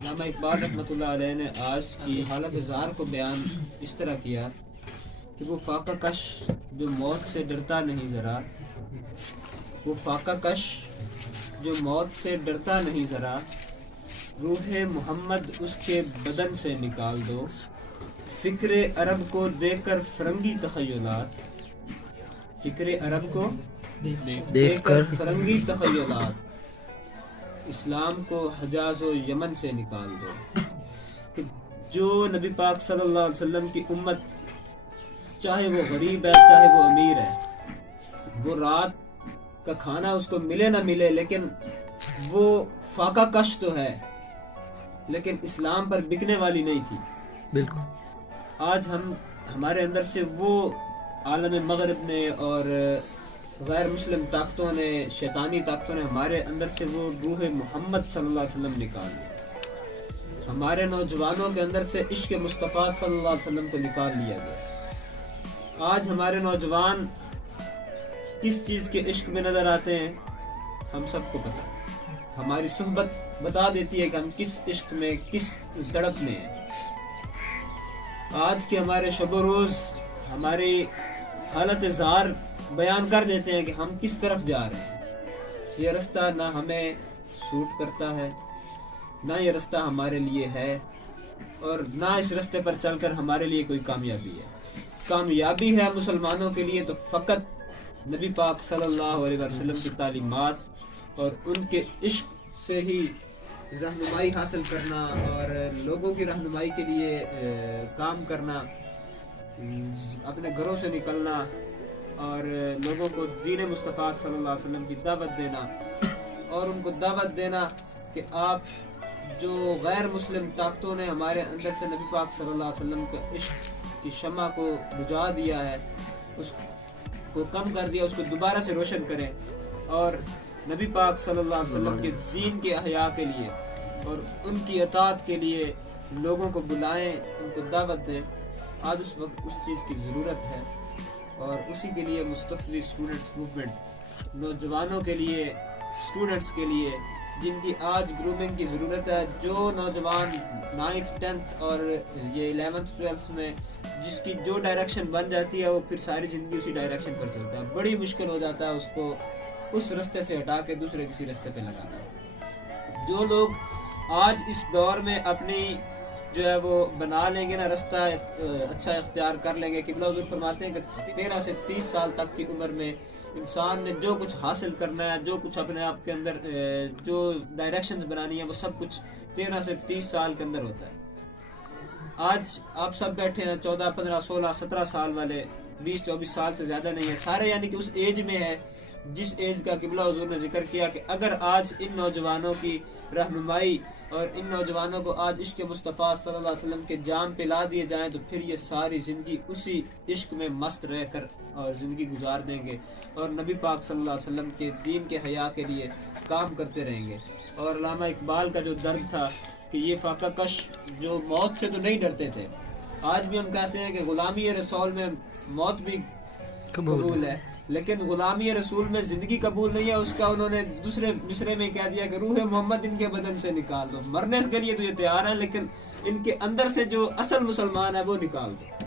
علامہ اقبال رحمۃ اللہ علیہ نے آج کی حالت زار کو بیان اس طرح کیا کہ وہ فاقہ کش جو موت سے ڈرتا نہیں ذرا، وہ فاقہ کش جو موت سے ڈرتا نہیں ذرا، روح محمد اس کے بدن سے نکال دو، فکر عرب کو دیکھ کر فرنگی تخیلات، فکر عرب کو دیکھ کر فرنگی تخیلات، اسلام کو حجاز و یمن سے نکال دو۔ کہ جو نبی پاک صلی اللہ علیہ وسلم کی امت، چاہے وہ غریب ہے چاہے وہ امیر ہے، وہ رات کا کھانا اس کو ملے نہ ملے، لیکن وہ فاقہ کش تو ہے، لیکن اسلام پر بکنے والی نہیں تھی۔ بالکل آج ہمارے اندر سے وہ عالم مغرب نے اور غیر مسلم طاقتوں نے، شیطانی طاقتوں نے ہمارے اندر سے وہ روح محمد صلی اللہ علیہ وسلم نکال دیا۔ ہمارے نوجوانوں کے اندر سے عشق مصطفیٰ صلی اللہ علیہ وسلم کو نکال لیا گیا۔ آج ہمارے نوجوان کس چیز کے عشق میں نظر آتے ہیں ہم سب کو پتہ ہے۔ ہماری صحبت بتا دیتی ہے کہ ہم کس عشق میں، کس تڑپ میں ہیں۔ آج کے ہمارے شب و روز ہماری حالت زار بیان کر دیتے ہیں کہ ہم کس طرف جا رہے ہیں۔ یہ رستہ نہ ہمیں سوٹ کرتا ہے، نہ یہ رستہ ہمارے لیے ہے، اور نہ اس رستے پر چل کر ہمارے لیے کوئی کامیابی ہے۔ کامیابی ہے مسلمانوں کے لیے تو فقط نبی پاک صلی اللہ علیہ وسلم کی تعلیمات اور ان کے عشق سے ہی رہنمائی حاصل کرنا اور لوگوں کی رہنمائی کے لیے کام کرنا، اپنے گھروں سے نکلنا اور لوگوں کو دین مصطفیٰ صلی اللہ علیہ وسلم کی دعوت دینا، اور ان کو دعوت دینا کہ آپ جو غیر مسلم طاقتوں نے ہمارے اندر سے نبی پاک صلی اللہ علیہ وسلم کے عشق کی شمع کو بجھا دیا ہے، اس کو کم کر دیا، اس کو دوبارہ سے روشن کریں، اور نبی پاک صلی اللہ علیہ وسلم کے دین کے احیاء کے لیے اور ان کی اطاعت کے لیے لوگوں کو بلائیں، ان کو دعوت دیں۔ آج اس وقت اس چیز کی ضرورت ہے، اور اسی کے لیے مستفلی اسٹوڈنٹس موومنٹ، نوجوانوں کے لیے، اسٹوڈنٹس کے لیے جن کی آج گرومنگ کی ضرورت ہے، جو نوجوان 9th 10th اور یہ 11th 12th میں جس کی جو ڈائریکشن بن جاتی ہے وہ پھر ساری زندگی اسی ڈائریکشن پر چلتا ہے، بڑی مشکل ہو جاتا ہے اس کو اس رستے سے ہٹا کے دوسرے کسی رستے پہ لگانا۔ جو لوگ آج اس دور میں اپنی جو ہے وہ بنا لیں گے نا رستہ، اچھا اختیار کر لیں گے۔ قبلہ حضور فرماتے ہیں کہ 13 سے 30 سال تک کی عمر میں انسان نے جو کچھ حاصل کرنا ہے، جو کچھ اپنے آپ کے اندر جو ڈائریکشنز بنانی ہے، وہ سب کچھ 13 سے 30 سال کے اندر ہوتا ہے۔ آج آپ سب بیٹھے ہیں 14 15 16 17 سال والے، 20 24 سال سے زیادہ نہیں ہے سارے، یعنی کہ اس ایج میں ہے جس ایج کا قبلہ حضور نے ذکر کیا کہ اگر آج ان نوجوانوں کی رہنمائی اور ان نوجوانوں کو آج عشق مصطفیٰ صلی اللہ علیہ وسلم کے جام پہ لا دیے جائیں تو پھر یہ ساری زندگی اسی عشق میں مست رہ کر اور زندگی گزار دیں گے، اور نبی پاک صلی اللہ علیہ وسلم کے دین کے حیا کے لیے کام کرتے رہیں گے۔ اور علامہ اقبال کا جو درد تھا کہ یہ فاقہ کش جو موت سے تو نہیں ڈرتے تھے، آج بھی ہم کہتے ہیں کہ غلامی رسول میں موت بھی قبول ہے، لیکن غلامی رسول میں زندگی قبول نہیں ہے۔ اس کا انہوں نے دوسرے مصرے میں کہہ دیا کہ روح محمد ان کے بدن سے نکال دو، مرنے کے لیے تو یہ تیار ہے لیکن ان کے اندر سے جو اصل مسلمان ہے وہ نکال دو۔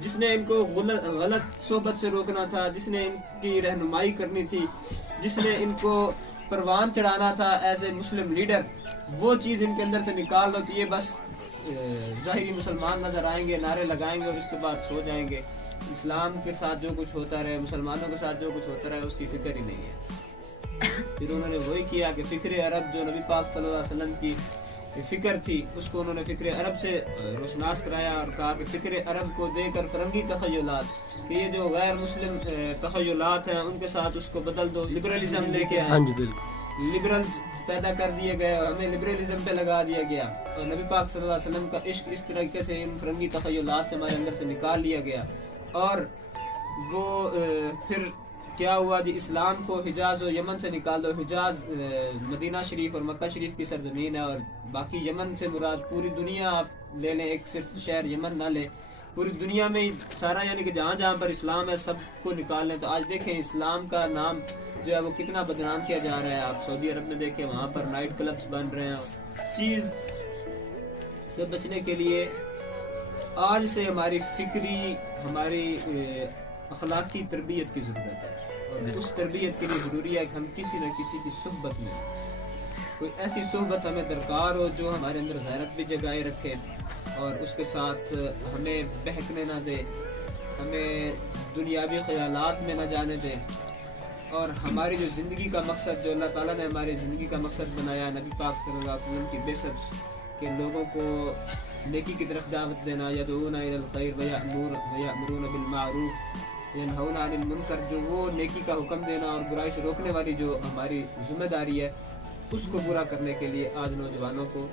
جس نے ان کو غلط صحبت سے روکنا تھا، جس نے ان کی رہنمائی کرنی تھی، جس نے ان کو پروان چڑھانا تھا ایز اے مسلم لیڈر، وہ چیز ان کے اندر سے نکال دو تو یہ بس ظاہری مسلمان نظر آئیں گے، نعرے لگائیں گے اور اس کے بعد سو جائیں گے۔ اسلام کے ساتھ جو کچھ ہوتا رہے، مسلمانوں کے ساتھ جو کچھ ہوتا رہے، اس کی فکر ہی نہیں ہے۔ پھر انہوں نے وہی کیا کہ فکر عرب جو نبی پاک صلی اللہ علیہ وسلم کی فکر تھی اس کو انہوں نے فکر عرب سے روشناس کرایا اور کہا کہ فکر عرب کو دے کر فرنگی تخیلات، کہ یہ جو غیر مسلم تخیلات ہیں ان کے ساتھ اس کو بدل دو، لبرلزم لے کے آئے، لبرلز پیدا کر دیے گئے اور ہمیں لبرلزم پہ لگا دیا گیا، اور نبی پاک صلی اللہ علیہ وسلم کا عشق اس طریقے سے ان فرنگی تخیلات سے ہمارے اندر سے نکال لیا گیا۔ اور وہ پھر کیا ہوا جی، اسلام کو حجاز و یمن سے نکال دو۔ حجاز مدینہ شریف اور مکہ شریف کی سرزمین ہے، اور باقی یمن سے مراد پوری دنیا آپ لے لیں، ایک صرف شہر یمن نہ لیں، پوری دنیا میں سارا، یعنی کہ جہاں جہاں پر اسلام ہے سب کو نکال لیں۔ تو آج دیکھیں اسلام کا نام جو ہے وہ کتنا بدنام کیا جا رہا ہے. آپ سعودی عرب میں دیکھیں, وہاں پر نائٹ کلبز بن رہے ہیں. چیز سے بچنے کے لیے آج سے ہماری فکری, ہماری اخلاقی تربیت کی ضرورت ہے, اور اس تربیت کے لیے ضروری ہے کہ ہم کسی نہ کسی کی صحبت میں, کوئی ایسی صحبت ہمیں درکار ہو جو ہمارے اندر غیرت بھی جگائے رکھے, اور اس کے ساتھ ہمیں بہکنے نہ دے, ہمیں دنیاوی خیالات میں نہ جانے دے, اور ہماری جو زندگی کا مقصد, جو اللہ تعالیٰ نے ہماری زندگی کا مقصد بنایا, نبی پاک صلی اللہ علیہ وسلم کی بعثت, کہ لوگوں کو نیکی کی طرف دعوت دینا, یدعون الی الخیر ویأمرون بالمعروف ینہون عن المنکر, جو وہ نیکی کا حکم دینا اور برائی سے روکنے والی جو ہماری ذمہ داری ہے, اس کو پورا کرنے کے لیے آج نوجوانوں کو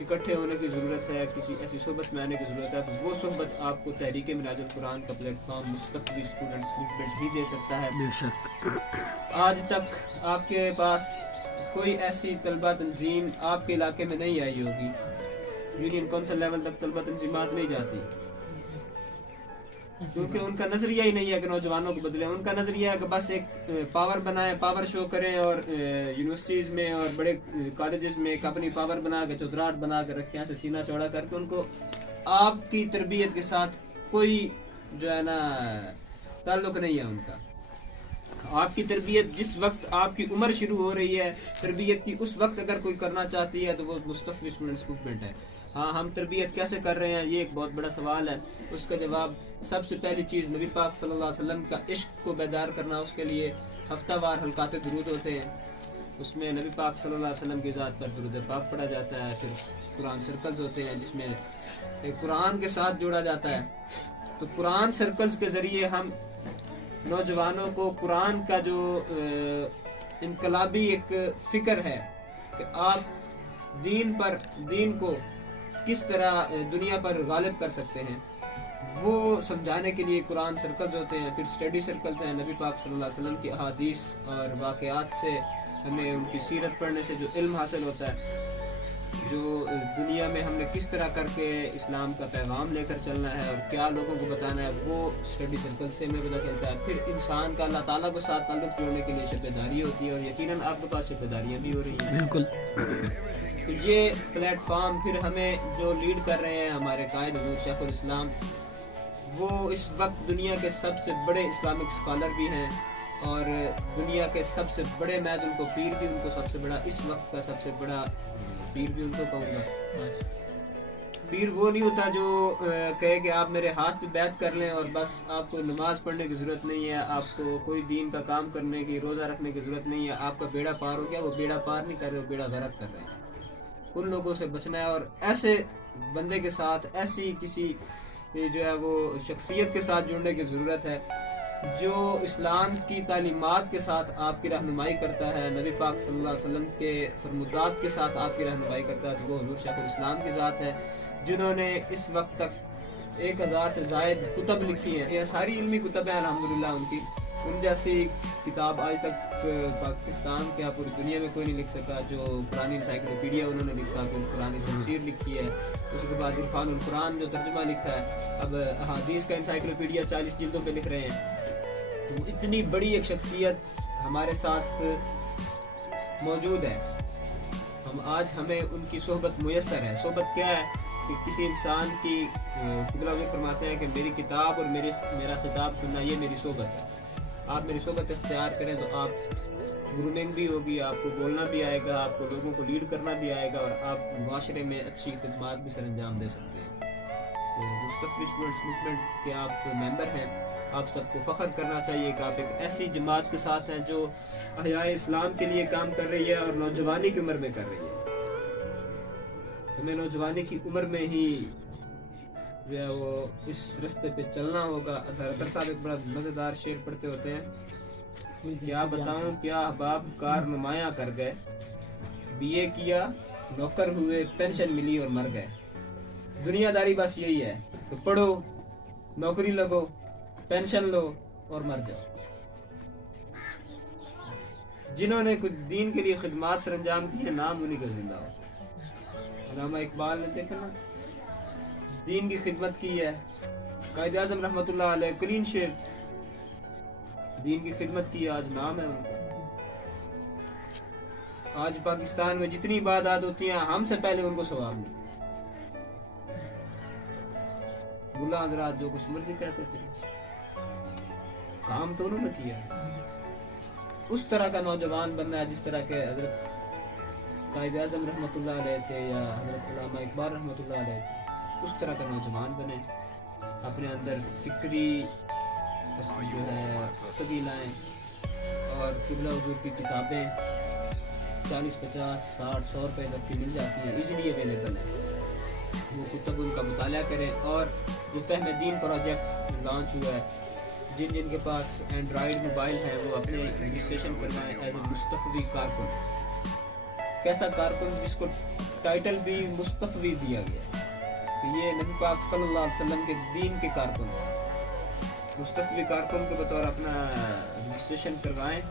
اکٹھے ہونے کی ضرورت ہے, کسی ایسی صحبت میں آنے کی ضرورت ہے. تو وہ صحبت آپ کو تحریک منہاج القرآن کا پلیٹ فارم مستقبلی اسٹوڈنٹس موومنٹ ہی دے سکتا ہے. بے شک آج تک آپ کے پاس کوئی ایسی طلبہ تنظیم آپ کے علاقے میں نہیں آئی ہوگی, یونین کونسل لیول تک طلبہ تنظیمات نہیں جاتی, کیونکہ ان کا نظریہ ہی نہیں ہے کہ نوجوانوں کو بدلیں. ان کا نظریہ ہے کہ بس ایک پاور بنائیں, پاور شو کریں, اور یونیورسٹیز میں اور بڑے کالجز میں ایک اپنی پاور بنا کے چودراہٹ بنا کے رکھیں, سے سینہ چوڑا کر کے. ان کو آپ کی تربیت کے ساتھ کوئی جو ہے نا تعلق نہیں ہے ان کا. آپ کی تربیت جس وقت آپ کی عمر شروع ہو رہی ہے تربیت کی, اس وقت اگر کوئی کرنا چاہتی ہے تو وہ مستقبل اسٹوڈنٹس موومنٹ ہے. ہاں, ہم تربیت کیسے کر رہے ہیں, یہ ایک بہت بڑا سوال ہے. اس کا جواب سب سے پہلی چیز نبی پاک صلی اللہ علیہ وسلم کا عشق کو بیدار کرنا. اس کے لیے ہفتہ وار حلقات درود ہوتے ہیں, اس میں نبی پاک صلی اللہ علیہ وسلم کی ذات پر درود پاک پڑھا جاتا ہے. پھر قرآن سرکلز ہوتے ہیں جس میں قرآن کے ساتھ جوڑا جاتا ہے. تو قرآن سرکلز کے ذریعے ہم نوجوانوں کو قرآن کا جو انقلابی ایک فکر ہے کہ آپ دین کو کس طرح دنیا پر غالب کر سکتے ہیں, وہ سمجھانے کے لیے قرآن سرکلز ہوتے ہیں. پھر اسٹڈی سرکلز ہیں, نبی پاک صلی اللہ علیہ وسلم کی احادیث اور واقعات سے ہمیں ان کی سیرت پڑھنے سے جو علم حاصل ہوتا ہے, جو دنیا میں ہم نے کس طرح کر کے اسلام کا پیغام لے کر چلنا ہے اور کیا لوگوں کو بتانا ہے, وہ اسٹڈی سرکل سے ہمیں پتہ چلتا ہے. پھر انسان کا اللہ تعالیٰ کے ساتھ تعلق جوڑنے کے لیے شب داری ہوتی ہے, اور یقیناً آپ کے پاس شب داریاں بھی ہو رہی ہیں. بالکل. تو یہ پلیٹ فارم پھر ہمیں جو لیڈ کر رہے ہیں ہمارے قائد حضور شیخ الاسلام, وہ اس وقت دنیا کے سب سے بڑے اسلامک اسکالر بھی ہیں, اور دنیا کے سب سے بڑے, میں ان کو پیر بھی, ان کو سب سے بڑا اس وقت کا سب سے بڑا پیر بھی ان کو کہوں گا. پیر وہ نہیں ہوتا جو کہے کہ آپ میرے ہاتھ پہ بیعت کر لیں اور بس آپ کو نماز پڑھنے کی ضرورت نہیں ہے, آپ کو کوئی دین کا کام کرنے کی, روزہ رکھنے کی ضرورت نہیں ہے, آپ کا بیڑا پار ہو گیا. وہ بیڑا پار نہیں کر رہے, وہ بیڑا غرق کر رہے ہیں. ان لوگوں سے بچنا ہے, اور ایسے بندے کے ساتھ, ایسی کسی جو ہے وہ شخصیت کے ساتھ جڑنے کی ضرورت ہے جو اسلام کی تعلیمات کے ساتھ آپ کی رہنمائی کرتا ہے, نبی پاک صلی اللہ علیہ وسلم کے فرمودات کے ساتھ آپ کی رہنمائی کرتا ہے. تو وہ حضور شیخ الاسلام کی ذات ہے, جنہوں نے اس وقت تک 1000 سے زائد کتب لکھی ہیں. یہ ساری علمی کتب ہیں الحمدللہ ان کی. ان جیسی کتاب آج تک پاکستان کے پوری دنیا میں کوئی نہیں لکھ سکا. جو قرآن انسائیکلوپیڈیا انہوں نے لکھا, پھر قرآن تفسیر لکھی ہے, اس کے بعد عرفان القرآن جو ترجمہ لکھا ہے, اب احادیث کا انسائیکلوپیڈیا 40 جلدوں پہ لکھ رہے ہیں. تو اتنی بڑی ایک شخصیت ہمارے ساتھ موجود ہے. ہمیں ان کی صحبت میسر ہے. صحبت کیا ہے کہ کسی انسان کی, قبلہ حضور فرماتے ہیں کہ میری کتاب اور میرا خطاب سننا یہ میری صحبت ہے. آپ میری صحبت اختیار کریں تو آپ گرومنگ بھی ہوگی, آپ کو بولنا بھی آئے گا, آپ کو لوگوں کو لیڈ کرنا بھی آئے گا, اور آپ معاشرے میں اچھی خدمات بھی سر انجام دے سکتے ہیں. تو مستقبل اسٹوڈنٹس موومنٹ کے آپ ممبر ہیں, آپ سب کو فخر کرنا چاہیے کہ آپ ایک ایسی جماعت کے ساتھ ہیں جو احیاء اسلام کے لیے کام کر رہی ہے اور نوجوانی کی عمر میں کر رہی ہے. ہمیں نوجوانی کی عمر میں ہی جو ہے وہ اس رستے پہ چلنا ہوگا. حضرت صاحب ایک بڑا مزیدار شعر پڑھتے ہوتے ہیں, کیا بتاؤں کیا احباب کار نمایاں کر گئے, بی اے کیا نوکر ہوئے پینشن ملی اور مر گئے. دنیا داری بس یہی ہے کہ پڑھو, نوکری لگو, پینشن لو اور مر جاؤ. جنہوں نے کچھ دین کے لیے خدمات سر انجام دی ہے, نام انہی کا زندہ ہو. علامہ اقبال نے دیکھا نا, دین کی خدمت کی ہے. قائد اعظم رحمۃ اللہ علیہ کلین شیو, دین کی خدمت کی, آج نام ہے ان کا. آج پاکستان میں جتنی عبادات ہوتی ہیں ہم سے پہلے ان کو ثواب نہیں. ملا حضرات جو کچھ مرضی کہتے تھے, کام تو انہوں نے کیا. اس طرح کا نوجوان بننا ہے جس طرح کے حضرت قائد اعظم رحمۃ اللہ علیہ تھے یا حضرت علامہ اقبال رحمۃ اللہ علیہ تھے. اس طرح کا نوجوان بنے, اپنے اندر فکری جو ہے تبدیلی لائیں, اور قبلہ حضور کی کتابیں 40, 50, 60, 100 روپے تک کی مل جاتی ہیں, ایزیلی اویلیبل ہیں. وہ کتب ان کا مطالعہ کریں. اور جو فہم دین پروجیکٹ لانچ ہوا ہے, جن کے پاس اینڈرائڈ موبائل ہے وہ اپنے رجسٹریشن کروائیں ایز اے مستفوی کارکن. کیسا کارکن جس کو ٹائٹل بھی مستفوی دیا گیا ہے کہ یہ نبی پاک صلی اللہ علیہ وسلم کے دین کے کارکن. مستفوی کارکن کے بطور اپنا رجسٹریشن کروائیں.